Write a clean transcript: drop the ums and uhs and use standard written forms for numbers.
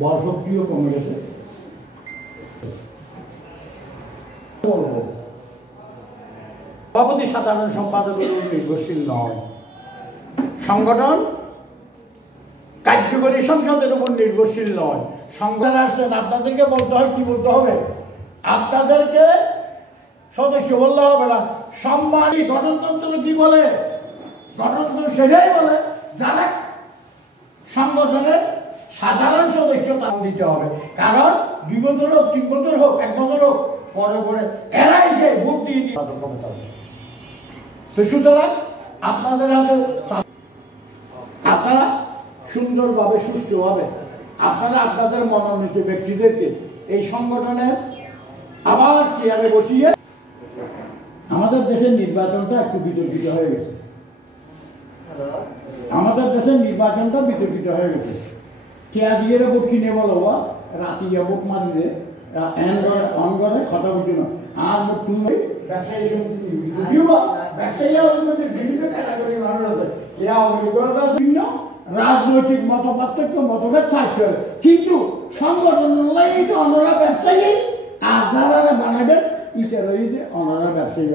বল শক্তিও কমে গেছে। সভাপতি সাধারণ সম্পাদকের উপর নির্ভরশীল নয়, সংগঠন কার্যকরী সংসদের উপর নির্ভরশীল নয়। সংগঠন আসছেন, আপনাদেরকে বলতে হয়, কি বলতে হবে? আপনাদেরকে সদস্য বললে হবে না। সম্মানী গঠনতন্ত্র কি বলে? গঠনতন্ত্র সেটাই বলে যারা সংগঠনের সাধারণ সদস্য তা দিতে হবে। কারণ 2 বছর হোক, 3 বছর হোক, 1 বছর হোক, পরে পরে এরা এসে ভোট দিয়ে ক্ষমতা হবে। তো সুতরাং আপনাদের হাতে আপনারা সুন্দরভাবে সুষ্ঠুভাবে আপনারা আপনাদের মনোনীত ব্যক্তিদেরকে এই সংগঠনের আবার চেয়ারে বসিয়ে, আমাদের দেশের নির্বাচনটা একটু বিতর্কিত হয়ে গেছে। আমাদের দেশের নির্বাচনটা বিতর্কিত হয়ে গেছে। চেয়ার দিয়ে ভোট কিনে বলো বা রাতিয়ে ভোট মারি দে অন করে কথা বুঝি না। আর তুমি ব্যবসায়ী সমিতি ব্যবসায়ী বিভিন্ন ক্যাটাগরি মানুষ আছে, ভিন্ন রাজনৈতিক মত পার্থক্য মতভেদ থাকতে হবে, কিন্তু সংগঠন অনারা ব্যবসায়ী আর যারা বানাবেন ইটার অনারা ব্যবসায়ী।